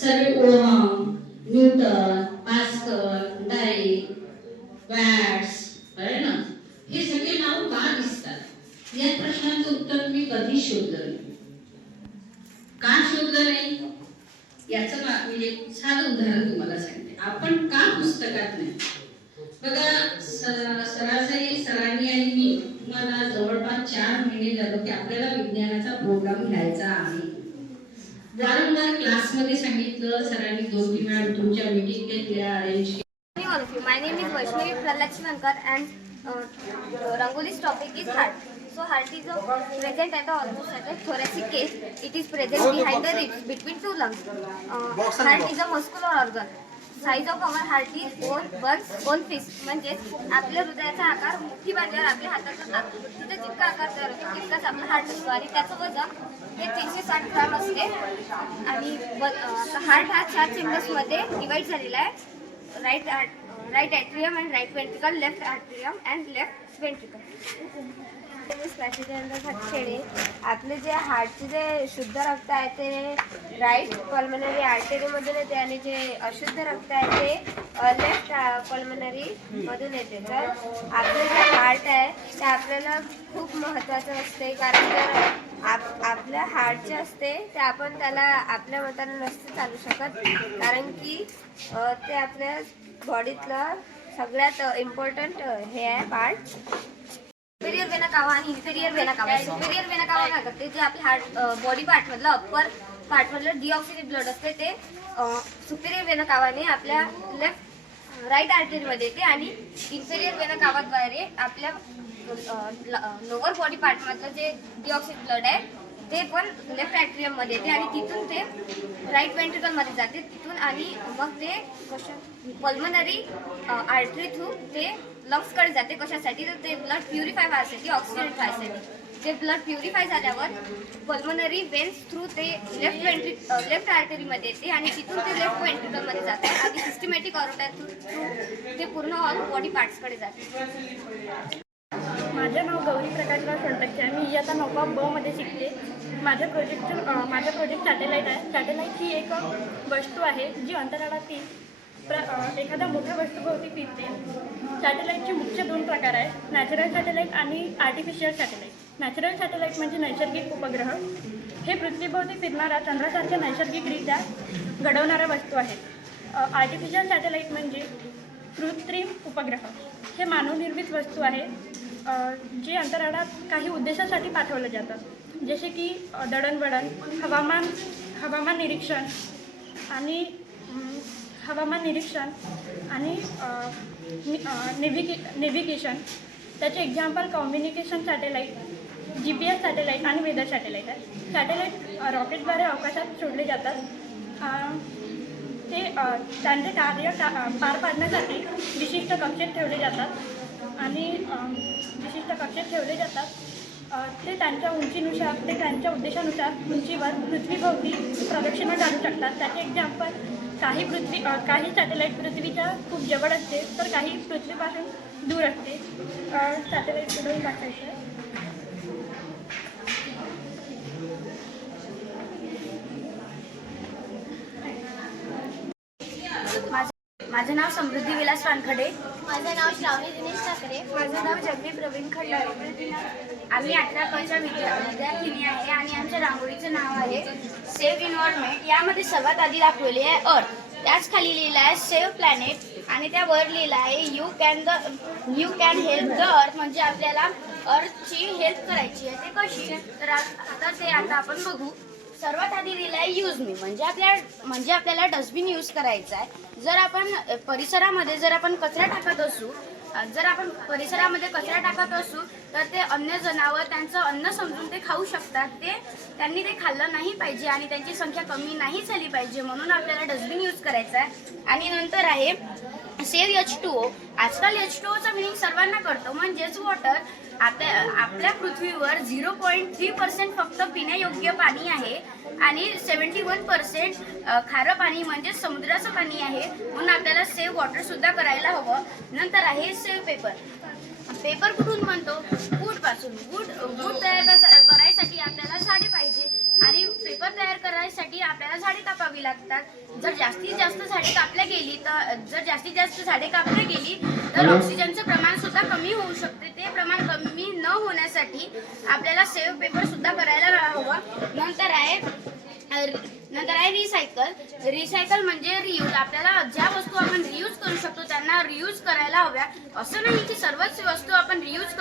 सर्व ohm, Newton, pascal, direct, watts, आहे ना, हे सगळे नाव का दिसतात? या प्रश्नाचं उत्तर मी कधी शोधलं नाही. का शोधलं नाही याचं म्हणजे साधं उदाहरण तुम्हाला सांगते. आपण का पुस्तकात नाही बघा, सरासरी सरांनी आणि मी मला जवळपास 4 महिने झाले की आपल्याला विज्ञानाचा प्रोग्राम घ्यायचा आहे. वारंवार क्लासमध्ये सांगितलं, सरांनी 2-3 वेळा तुमच्या मीटिंग घेतल्या, arrange. My name is Vaishnavi Prahlad Shivankar and Rangoli's topic is heart. So heart is present at the almost at the thoracic case. It is present behind the ribs between two lungs. Heart is a muscular organ. Size of our heart is one fist. म्हणजे आपल्या हृदयाचा आकार मुठी बांधल्यावर आपल्या हाताचा तिथे जितका आकार तयार होतो तितकाच आपला हार्ट असतो आणि त्याचं वजन हे 360 ग्राम असते. आणि हार्ट हा 4 चेंबर्समध्ये डिवाइड झालेला आहे. right atrium and right ventricle, left atrium and left ventricle. आपले जे हार्टचे जे शुद्ध रक्त आहे ते राईट पल्मनरी आर्टरी मधून येते आणि जे अशुद्ध रक्त आहे ते लेफ्ट पल्मनरी मधून येते. तर आपलं जे हार्ट आहे ते आपल्याला खूप महत्त्वाचं असते, कारण जर आपल्या हार्टचे असते ते आपण त्याला आपल्या मताने नसते चालू शकत, कारण की ते आपल्या बॉडीतलं सगळ्यात इम्पॉर्टंट हे आहे पार्ट. सुपेरियर वेना कावा आणि inferior vena cava. Superior vena cava काय करते, जे आपल्या हार्ट बॉडी पार्ट मधलं अप्पर पार्ट मधलं डिऑक्सिडेटेड ब्लड असते ते सुपेरियर वेना कावाने आपल्या लेफ्ट राईट आर्टरीमध्ये येते आणि इन्फेरियर वेना कावाद्वारे आपल्या लोअर बॉडी पार्ट मधलं जे डिऑक्सिडेटेड ब्लड आहे ते पण लेफ्ट ॲट्रियम मध्ये येते आणि तिथून ते राईट वेंट्रिकल मध्ये जाते तिथून आणि मग ते पल्मनरी आर्टरी थ्रू ते लंग्सकडे जाते. कशासाठी, तर ते ब्लड प्युरिफाय व्हायसाठी, ऑक्सिजन व्हायसाठी. ते ब्लड प्युरिफाय झाल्यावर पल्मनरी वेन्स थ्रू ते लेफ्ट आर्टरीमध्ये येते आणि तिथून ते लेफ्ट वेंट्रिकलमध्ये जाते आणि सिस्टमॅटिक ऑर्गन थ्रू ते पूर्ण ऑल बॉडी पार्ट्सकडे जाते. माझे नाव गौरी प्रकाशराव सोनटक्के आहे. मी इयत्ता 9 ब मध्ये शिकते. माझ्या प्रोजेक्ट सॅटेलाईट आहे. सॅटेलाईट ही एक वस्तू आहे जी अंतराळातील एखाद्या मोठ्या वस्तूभोवती फिरते. सॅटेलाईटचे मुख्य 2 प्रकार आहेत, नॅचरल सॅटेलाईट आणि आर्टिफिशियल सॅटेलाईट. नॅचरल सॅटेलाईट म्हणजे नैसर्गिक उपग्रह. हे पृथ्वीभोवती फिरणाऱ्या चंद्रासारख्या नैसर्गिकरित्या घडवणाऱ्या वस्तू आहेत. आर्टिफिशियल सॅटेलाईट म्हणजे कृत्रिम उपग्रह. हे मानवनिर्मित वस्तू आहे जे अंतराळात काही उद्देशासाठी पाठवले जातात, जसे की दळणवळण, हवामान निरीक्षण आणि नेव्हिगेशन. त्याचे example communication satellite, GPS satellite आणि वेदर सॅटेलाईट आहे. सॅटेलाईट रॉकेटद्वारे अवकाशात सोडले जातात. ते त्यांचे कार्य पार पाडण्यासाठी विशिष्ट कक्षेत ठेवले जातात. ते त्यांच्या उंचीनुसार, ते त्यांच्या उद्देशानुसार उंचीवर पृथ्वीभोवती प्रदक्षिणा घालू शकतात. त्याचे एक्झाम्पल काही सॅटेलाईट पृथ्वीच्या खूप जवळ असते तर काही पृथ्वीपासून दूर असते. सॅटेलाईट पुढे दाखवायचं आहे. माझं नाव समृद्धी विलास वानखडे. माझं नाव श्रावणी दिनेश ठाकरे. माझं नाव जगवी प्रवीण खंडारे. आम्ही 18 क विद्यार्थिनी आहे आणि आमच्या रांगोळीचं नाव आहे सेव्ह इन्व्हायरमेंट. यामध्ये सर्वात आधी दाखवली आहे अर्थ, त्याच खाली लिहिलं आहे सेव्ह प्लॅनेट आणि त्यावर लिहिलं आहे you can help the earth. म्हणजे आपल्याला अर्थची हेल्प करायची आहे. ते कशी, तर ते आता आपण बघू. सर्वात आधी दिलं आहे यूज मी, म्हणजे आपल्याला डस्टबिन यूज करायचा आहे. जर आपण परिसरामध्ये कचरा टाकत असू तर ते अन्य जनावर त्यांचं अन्न समजून ते खाऊ शकतात. त्यांनी ते खाल्लं नाही पाहिजे आणि त्यांची संख्या कमी नाही झाली पाहिजे, म्हणून आपल्याला डस्टबिन यूज करायचा आहे. आणि नंतर आहे सेव्ह H2O. आजकाल H2Oचा मिनिंग सर्वांना कळतो, म्हणजेच वॉटर. आपल्या पृथ्वीवर 0.3% फक्त पिण्यायोग्य पाणी आहे आणि 71% खारं पाणी म्हणजे समुद्राचं पाणी आहे, म्हणून आपल्याला सेव्ह वॉटर सुद्धा करायला हवं. नंतर आहे सेव्ह पेपर. पेपर कुठून बनतो? वूड पासून. वूड तयार करायसाठी आपल्याला झाडे पाहिजे आणि पेपर पेपर तयार करायसाठी आपल्याला झाडे कापावी लागतात. जर जास्तीत जास्त झाडे कापल्या गेली तर ऑक्सिजनचं प्रमाण सुद्धा कमी होऊ शकते. ते प्रमाण कमी न होण्यासाठी आपल्याला सेव्ह पेपर सुद्धा करायला हवा. नंतर आहे रिसायकल म्हणजे रियूज. आपल्याला ज्या वस्तू आपण रियूज करू शकतो त्यांना रियूज करायला हव्या. असं नाही की सर्वच वस्तू आपण रियूज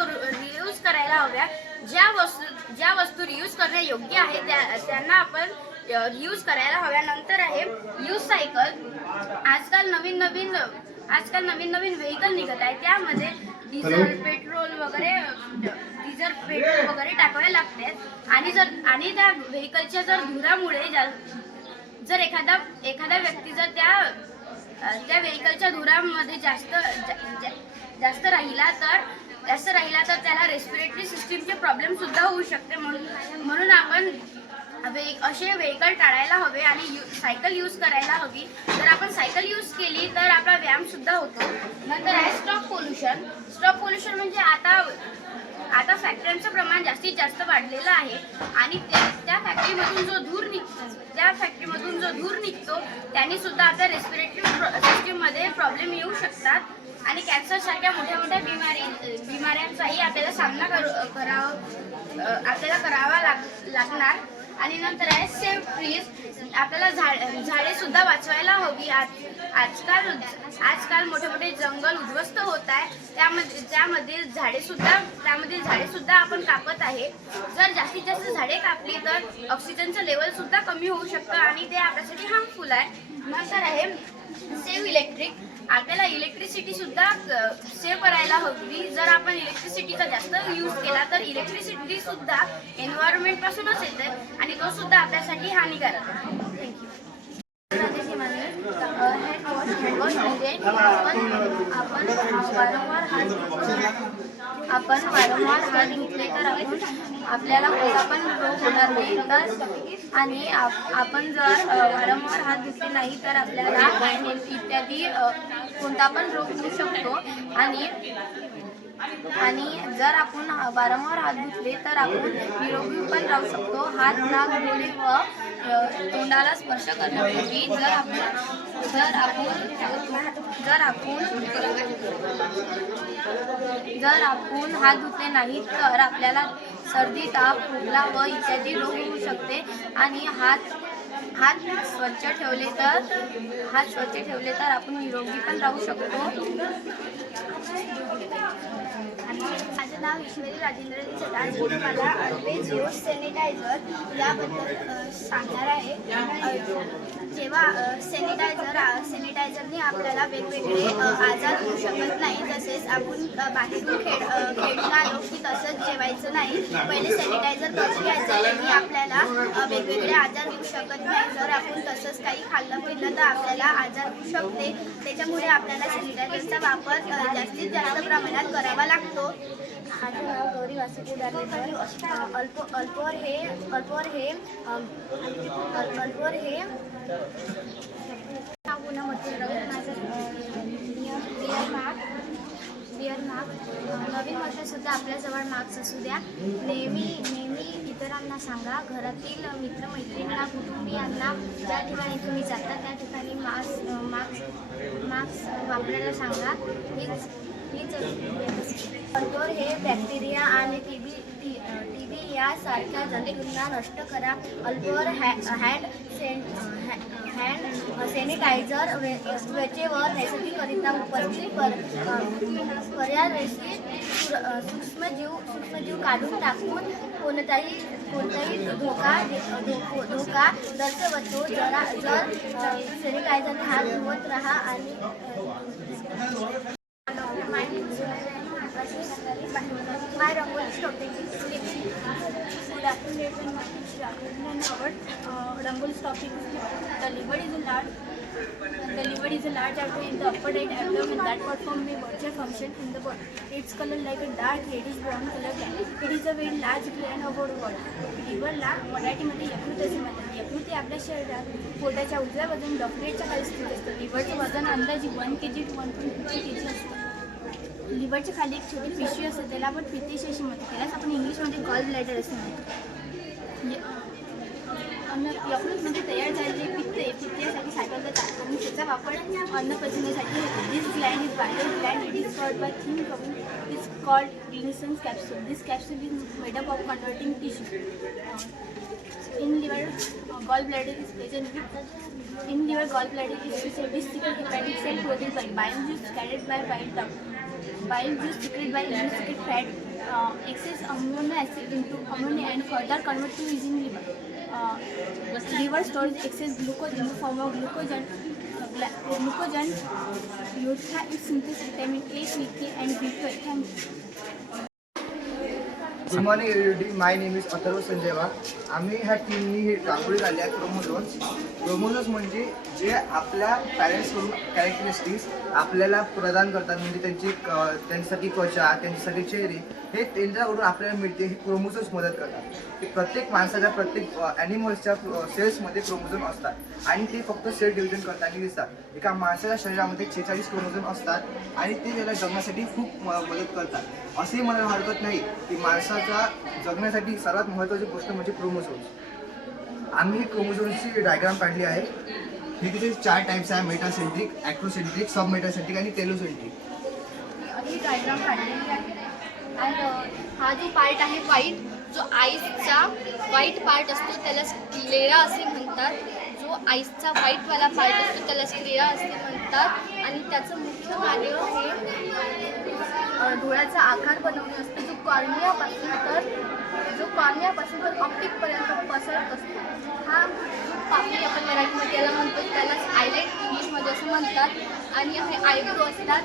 करायला हव्या. ज्या वस्तू रियूज करणे योग्य आहे त्यांना आपण रियूज करायला हव्या. नंतर आहे यूज सायकल. आजकाल नवीन व्हेकल निघत आहे, त्यामध्ये डिझेल पेट्रोल वगैरे टाकावे लागते. आणि त्या व्हेकलच्या जर धुरामुळे जर एखादा व्यक्ती जर त्या व्हेकलच्या धुरामध्ये जास्त राहिला तर त्याला रेस्पिरेटरी सिस्टीमचे प्रॉब्लेम सुद्धा होऊ शकते. म्हणून आपण असे व्हेकल टाळायला हवे आणि सायकल यूज करायला हवी. जर आपण सायकल यूज केली तर आपला व्यायाम सुद्धा होतो. नंतर आहे स्टॉप पोल्युशन म्हणजे आता फॅक्टऱ्यांचं प्रमाण जास्तीत जास्त वाढलेलं आहे आणि त्या फॅक्टरीमधून जो धूर निघतो त्याने सुद्धा आपल्या रेस्पिरेटरी सिस्टीममध्ये प्रॉब्लेम येऊ शकतात आणि कॅन्सर सारख्या मोठ्या बिमाऱ्यांचाही आपल्याला सामना करावा लागणार. आणि नंतर आहे सेव्ह ट्रीज. आपल्याला झाडे सुद्धा वाचवायला हवी. आजकाल मोठे जंगल उद्ध्वस्त होत आहे, त्यामध्ये झाडे सुद्धा आपण कापत आहे. जर जास्तीत जास्त झाडे कापली तर ऑक्सिजनचं लेवल सुद्धा कमी होऊ शकतं आणि ते आपल्यासाठी हार्मफुल आहे. नंतर आहे सेव्ह इलेक्ट्रिक. आपल्याला इलेक्ट्रिसिटी सुद्धा सेव्ह करायला हवी. जर आपण इलेक्ट्रिसिटीचा जास्त यूज केला तर इलेक्ट्रिसिटी सुद्धा एन्व्हायरमेंट पासूनच येते आणि तो सुद्धा आपल्यासाठी हानिकारक आहे. थँक्यू. आपण वारंवार हात धुतले तर आपल्याला कोणता पण रोग होणार नाही. आणि आपण जर वारंवार हात धुतले नाही तर आपल्याला इत्यादी कोणता पण रोग होऊ शकतो. आणि जर आपण वारंवार हात धुतले तर आपण निरोगी पण राहू शकतो. हात, नाक, डोळे व तोंडाला स्पर्श करण्यापूर्वी जर आपण हात धुतले नाही तर आपल्याला सर्दी, ताप, खोकला व इत्यादी रोग होऊ शकते. आणि हात स्वच्छ ठेवले तर आपण निरोगी पण राहू शकतो. माझं नाव ईश्वरी राजेंद्र देशमुख. आज मी मला ऑलवेज यूज सॅनिटायझर याबद्दल सांगणार आहे. जेव्हा सॅनिटायझरने आपल्याला वेगवेगळे आजार होऊ शकत नाही. तसेच आपण बाहेरून खेळून आलो की तसंच जेवायचं नाही. पहिले सॅनिटायझर करून घ्यायचं आणि आपल्याला वेगवेगळे आजार होऊ शकत नाही. जर आपण तसंच काही खाल्लं पिलं तर आपल्याला आजार होऊ शकते. त्याच्यामुळे आपल्याला सॅनिटायझरचा वापर जास्तीत जास्त प्रमाणात करावा लागतो. माझं नाव गौरी वासुदेव दार्लेकर. अल्पोर हे बिअर मार्क. नवीन वर्षासुद्धा आपल्याजवळ मास्क असू द्या. नेहमी इतरांना सांगा. घरातील मित्रमैत्रिणींना, कुटुंबियांना ज्या ठिकाणी तुम्ही जाता त्या ठिकाणी मास्क वापरायला सांगा. अल्पोर हे बॅक्टेरिया आणि टीबी यासारख्या जंतूंना नष्ट करा. अल्पोर हँड सॅनिटायझर त्वचेवर नैसर्गिकरित्या उपस्थित पर्यायशी सूक्ष्मजीव काढून टाकून कोणताही धोका दर्शवतो. जर सॅनिटायझरने हात धुवत राहा. आणि My Rangoli topic is sleeping. Good afternoon, ladies and gentlemen. Rangoli's topic is the liver is a large. The liver is a large artery in the upper right abdomen that performs a vital function in the body. Its color like a dark reddish brown color gland. It is a very large gland about water. लिव्हरला मराठीमध्ये यकृत असे म्हणतात. यकृत हे आपल्या शरीरात पोटाच्या उजव्या बाजूने डॉक्टरेटच्या खाली स्थित असतं. लिव्हरचं वजन अंदाजे 1 kg to 1.50 kg असतं. लिव्हरच्या खाली एक छोटी पिशवी असते त्याला आपण पित्तेशी अशी म्हणतो. त्यालाच आपण इंग्लिशमध्ये गॉल ब्लॅडर असे म्हणतो. यकृत म्हणजे तयार झालेले पित्त्यासाठी साठवलं जातात आणि त्याचा वापर अन्न पचवण्यासाठी होतो. This gland is viral gland. It is called by thin coming is called Glisson's capsule. This capsule is made up of connective tissue. In liver, gallbladder is present with. In liver, gallbladder is present with secret hepatic cell proteins like bile juice carried by bile duct. Bile juice secreted by secret fat. Excess amino acid into ammonia and further convert to using liver. Liver stores excess glucose in the form of glucogen. Glucogen used its synthesis vitamin A, B3 and B12. Thank you. Good morning everybody. My name is Atharva Sanjay Wagh. आम्ही ह्या टीमनी ही रांगोळी काढली आहे chromosomes. Chromosomes म्हणजे जे आपल्या पॅरेंट्सकडून characteristics आपल्याला प्रदान करतात, म्हणजे त्यांच्यासाठी त्वचा, त्यांच्यासाठी चेहरे, हे त्यांच्याकडून आपल्याला मिळते. हे क्रोमोझोम्स मदत करतात. ते प्रत्येक माणसाच्या, प्रत्येक ॲनिमल्सच्या सेल्समध्ये क्रोमोझोम असतात आणि ते फक्त सेल डिव्हिजन करताना दिसतात. एका माणसाच्या शरीरामध्ये 46 क्रोमोझोम असतात आणि ते त्याला जगण्यासाठी खूप मदत करतात. असेही मला हरकत नाही की माणसाच्या जगण्यासाठी सर्वात महत्त्वाची गोष्ट म्हणजे क्रोमोझोम्स. आम्ही ही क्रोमोझोम्सची डायग्राम काढली आहे. हे तिथे 4 टाईप्स आहे: मेटासेंट्रिक, ॲक्ट्रोसेंट्रिक, सब मेटासेंट्रिक आणि टेलोसेंट्रिक. ही डायग्राम काढलेली आहे. आणि हा जो पार्ट आहे व्हाईट, जो आईसचा व्हाईट पार्ट असतो त्याला स्क्लेरा असे म्हणतात. जो आईसचा व्हाईटवाला पार्ट असतो त्याला स्क्लेरा असे म्हणतात. आणि त्याचं मुख्य कार्य हे डोळ्याचा आकार बनवणे असतो. जो कॉर्नियापासून तर ऑप्टिकपर्यंत पसरत असतो. हा जो पापणी आपण मराठीमध्ये याला म्हणतो त्यालाच आयलाइट इंग्लिशमध्ये असं म्हणतात. आणि हे आयब्रो असतात,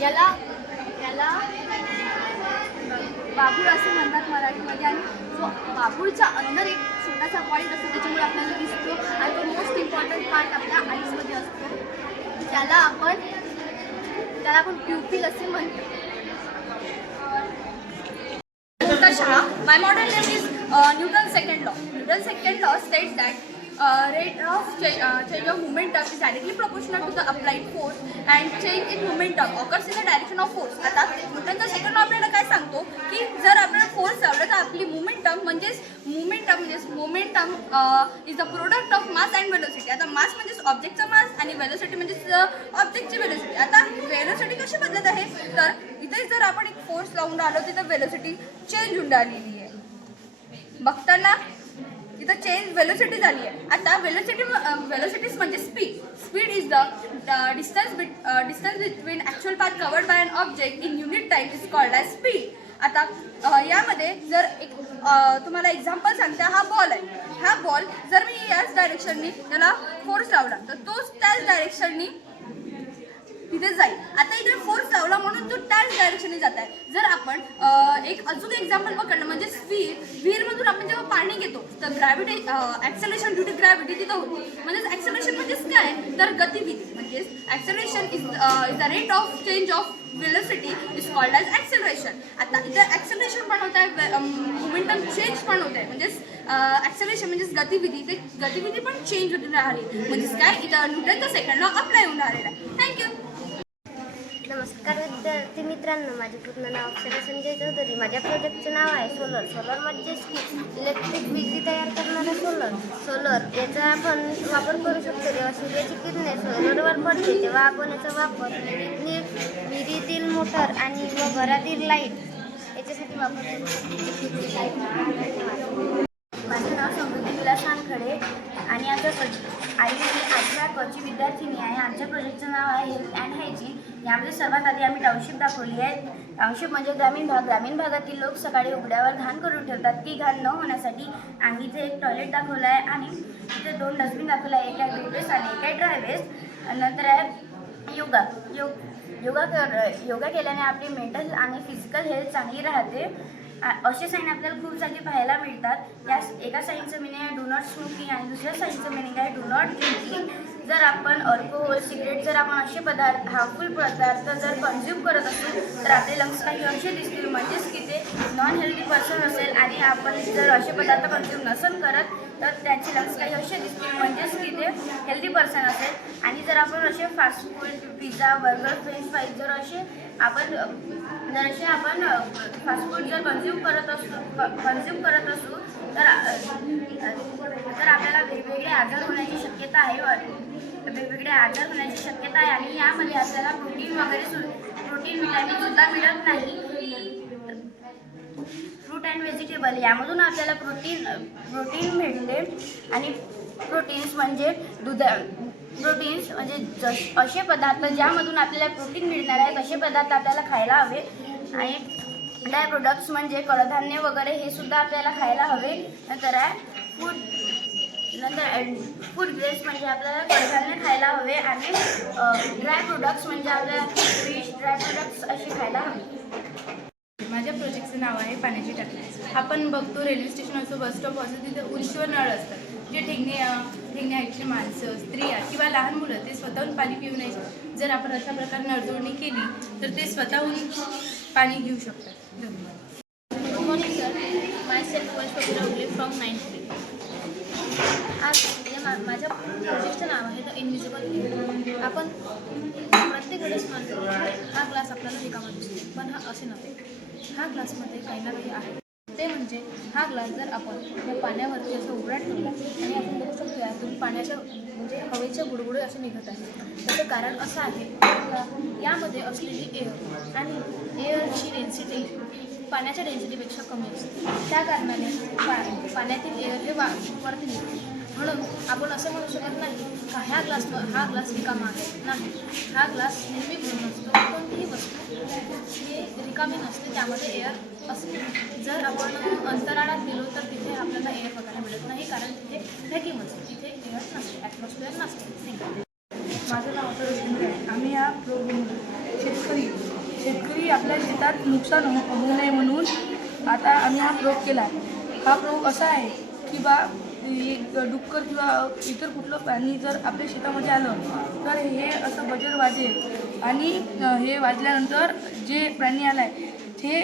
याला बाबूळ असे म्हणतात मराठीमध्ये. आणि जो बाबूळच्या अंदर एक छोटासा पॉईंट असतो त्याच्यामुळे आपल्याला दिसतो. आणि तो मोस्ट इम्पॉर्टंट पार्ट आपल्या आईसमध्ये असतो. त्याला आपण प्युपिल असे म्हणतो. शाळा. My model name is Newton's second law. Newton's second law states that rate of change of momentum is directly proportional to the applied force and change in momentum occurs in the direction of force. आता न्यूटनचा second law आपल्याला काय सांगतो की जर आपण force लावला तर आपली momentum is the product of mass and velocity. आता मास म्हणजेच ऑब्जेक्टचा मास आणि वेलोसिटी म्हणजेच ऑब्जेक्टची वेलोसिटी. आता वेलोसिटी कशी बदलत आहे तर इथे जर आपण एक फोर्स लावून राहिलो तिथं वेलोसिटी चेंज होऊन राहिलेली आहे. बघताना इथं चेंज वेलोसिटी झाली आहे. आता वेलोसिटीज म्हणजे speed is the distance between actual path covered by an object in unit time is called as speed. आता यामध्ये जर एक तुम्हाला एक्झाम्पल सांगते. हा बॉल आहे. हा बॉल जर मी याच डायरेक्शननी त्याला फोर्स लावला तर तोच त्याच डायरेक्शननी तिथे जाईल. आता इथे फोर्स लावला म्हणून तो त्याच डायरेक्शनने जात आहे. जर आपण एक अजून एक्झाम्पल पकडलं म्हणजे विहीरमधून आपण जेव्हा पाणी घेतो तर gravity acceleration due to gravity तिथं होते. म्हणजेच ॲक्सेलरेशन म्हणजेच काय तर गतिविधी. म्हणजेच acceleration is the rate of change of velocity is called as acceleration. आता इथं ॲक्सेलरेशन पण होत आहे, मोमेंटम चेंज पण होत आहे. म्हणजेच ॲक्सेलरेशन म्हणजेच गतिविधी, ते गतिविधी पण चेंज होत राहिली. म्हणजेच काय इथं न्यूटनचा सेकंड लॉ अप्लाय होऊन राहिलेला आहे. थँक्यू. नमस्कार विद्यार्थी मित्रांनो, माझे पूर्ण नाव अक्षरा संजय चौधरी. माझ्या प्रोजेक्टचे नाव आहे सोलर. सोलर म्हणजेच की इलेक्ट्रिक वीज तयार करणारा सोलर याचा आपण वापर करू शकतो. जेव्हा सूर्याची किरणे सोलरवर पडते तेव्हा आपण याचा वापर विहिरीतील मोटर आणि व घरातील लाईट याच्यासाठी वापर करू शकतो. माझं नाव समृद्धी विलास वानखडे आणि आमच्या आई 8व्या कची विद्यार्थिनी आहे. आमच्या प्रोजेक्टचं नाव आहे हेल्थ अँड हायजीन. यामध्ये सर्वात आधी आम्ही टाउनशिप दाखवली आहे. टाउनशिप म्हणजे ग्रामीण भागातील लोक सकाळी उघड्यावर घाण करून ठेवतात. ती घाण न होण्यासाठी आम्ही इथे एक टॉयलेट दाखवलं आहे आणि इथे 2 डस्टबिन दाखवलं आहे. एक आहे वेट वेस्ट आणि एक आहे ड्राय वेस्ट. नंतर आहे योगा केल्याने आपली मेंटल आणि फिजिकल हेल्थ चांगली राहते. असे साईन आपल्याला खूप जागी पाहायला मिळतात. या एका साईनचं मिनिंग आहे डू नॉट स्मोकिंग आणि दुसऱ्या साईनचं मिनिंग आहे डू नॉट ड्रिंकिंग. जर आपण अल्कोहोल, सिगरेट जर आपण असे हार्मफुल पदार्थ जर कन्झ्युम करत असू तर आपले लंग्स काही अंश दिसतील. म्हणजेच की ते नॉन हेल्दी पर्सन असेल. आणि आपण जर असे पदार्थ कन्झ्युम नसेल करत तर त्याचे लंग्स काही असे दिसतील. म्हणजेच की ते हेल्दी पर्सन असेल. आणि जर आपण असे fast food, pizza, burger, French fries जर असे आपण फास्ट फूड जर कन्झ्युम करत असू तर नंतर आपल्याला वेगवेगळे आजार होण्याची शक्यता आहे आणि यामध्ये आपल्याला प्रोटीन विटॅमिन सुद्धा मिळत नाही. फ्रूट अँड व्हेजिटेबल यामधून आपल्याला प्रोटीन मिळते आणि प्रोटीन्स म्हणजे असे पदार्थ ज्यामधून आपल्याला प्रोटीन मिळणार आहेत असे पदार्थ आपल्याला खायला हवे. आणि ड्राय प्रोडक्ट्स म्हणजे कडधान्य वगैरे हे सुद्धा आपल्याला खायला हवे. नंतर फूड ग्रेड्स म्हणजे आपल्याला कडधान्य खायला हवे आणि ड्राय प्रोडक्ट्स म्हणजे आपल्याला फिश ड्राय प्रोडक्ट्स असे खायला हवे. माझ्या प्रोजेक्टचं नाव आहे पाण्याची टाकी. आपण बघतो रेल्वे स्टेशन असो, बस स्टॉप असो, तिथे उंचीवर नळ असतात. जे ठेंगणे हाईटची माणसं, स्त्रिया किंवा लहान मुलं ते स्वतःहून पाणी पिऊ नये. जर आपण अशा प्रकारे नळजोडणी केली तर ते स्वतःहून पाणी घेऊ शकतात. धन्यवाद. Good morning sir. Myself Varsh from 9th grade. आज माझ्या प्रोजेक्टचं नाव आहे द इनविजिबल एअर. आपण प्रत्येक वेळेस मानतो हा क्लास आपल्याला रिकामा दिसतो, पण हा असे नव्हे. हा क्लासमध्ये काही ना काही आहे. ते म्हणजे हा ग्लास जर आपण या पाण्यावरती असं उघडा ठेवला आणि आपण बघू शकतो यातून पाण्याच्या म्हणजे हवेच्या बुडबुडे असे निघत आहेत. त्याचं कारण असं आहे की यामध्ये असलेली एअर आणि एअरची डेन्सिटी पाण्याच्या डेन्सिटीपेक्षा कमी असते. त्या कारणाने पाण्यातील एअर हे वरती निघते. म्हणून आपण असं म्हणू शकत नाही का हा ग्लास रिकामा आहे. नाही, हा ग्लास नेहमी भरून असतो. कोणतीही वस्तू हे रिकामी नसते, त्यामध्ये एअर असते. जर आपण अंतराळात गेलो तर तिथे आपल्याला एअर बघायला मिळत नाही, कारण तिथे व्हॅक्यूम असते, तिथे एअर नसते, ॲटमॉस्फिअर नसते. माझं नाव आहे. आम्ही या प्रोग्राम शेतकरी आपल्या शेतात नुकसान होऊ नये म्हणून आता आम्ही हा प्रयोग केला आहे. हा प्रयोग असा आहे की बा एक डुक्कर किंवा इतर कुठलं प्राणी जर आपल्या शेतामध्ये आलं तर हे असं बजर वाजेल आणि हे वाजल्यानंतर जे प्राणी आला आहे ते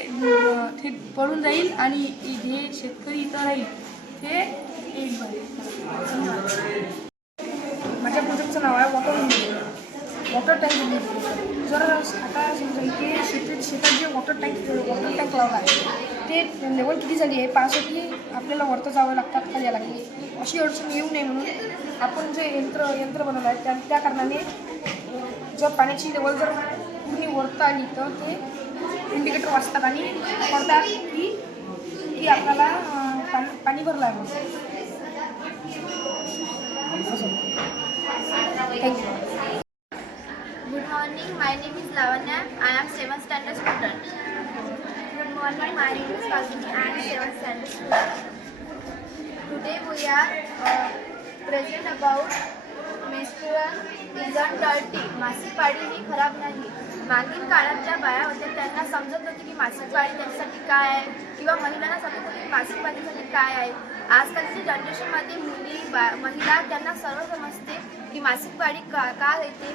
पळून जाईल आणि जे शेतकरी इथं राहील ते एक माझ्या प्रोजेक्टचं नाव आहे वॉटर टँक. जर आता समजा इथे शेतात जे वॉटर टँक लावला आहे ते लेवल किती झाली आहे पाण्यासाठी आपल्याला वरतं जावं लागतात, खाली लागते. अशी अडचण येऊ नये म्हणून आपण जे यंत्र बनवलं आहे त्या कारणाने जर पाण्याची लेवल जर पूर्ण वरतं आली तर ते इंडिकेटर वाजतात आणि कळतात की आपल्याला पाणी भरलं आहे म्हणून. Thank you. Good morning, my name is Lavanya. I am 7th standard student. Good morning, my name is Falguni. I am 7th standard student. Today we are present about menstruation isn't dirty. मासिक पाळी ही खराब नाही. मागील काळात ज्या बाया होत्या त्यांना समजत होती की मासिक पाळी त्यांच्यासाठी काय आहे किंवा महिलांना समजत होती की मासिक पाळीसाठी काय आहे. आजकालच्या जनरेशनमध्ये महिला त्यांना सर्व समजते की मासिक पाळी का येते,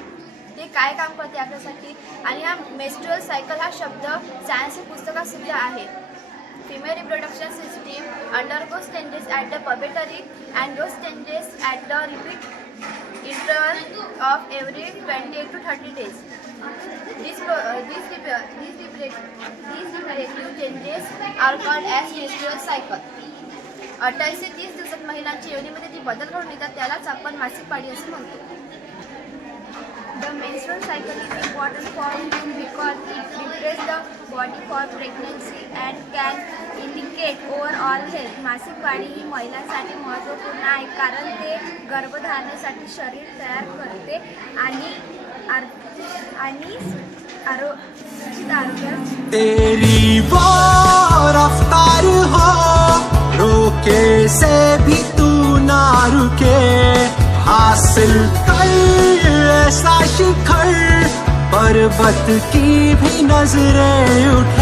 ते काय काम करते आपल्यासाठी. आणि हा मेन्स्ट्रुअल सायकल हा शब्द सायन्सच्या पुस्तकात सुद्धा आहे. Female reproduction system undergoes changes at the पबेटरी and those changes at the repeat interval of every 28 to 30 days. These repetitive changes are called as menstrual cycle. 28 ते 30 दिवसात महिलांच्या योनीमध्ये जे बदल घडून येतात त्यालाच आपण मासिक पाळी असे म्हणतो. The menstrual cycle is important for women because it prepares the body for pregnancy and can indicate overall health. मासिक पाळी ही महिलांसाठी महत्त्वपूर्ण आहे कारण ते गर्भधारणेसाठी शरीर तयार करते आणि आरोग्य. तेरी वो रफ्तार हो रोके से भी तू ना रुके हासिल कर ऐसा शिखर पर्वत की भी नजरें उठे.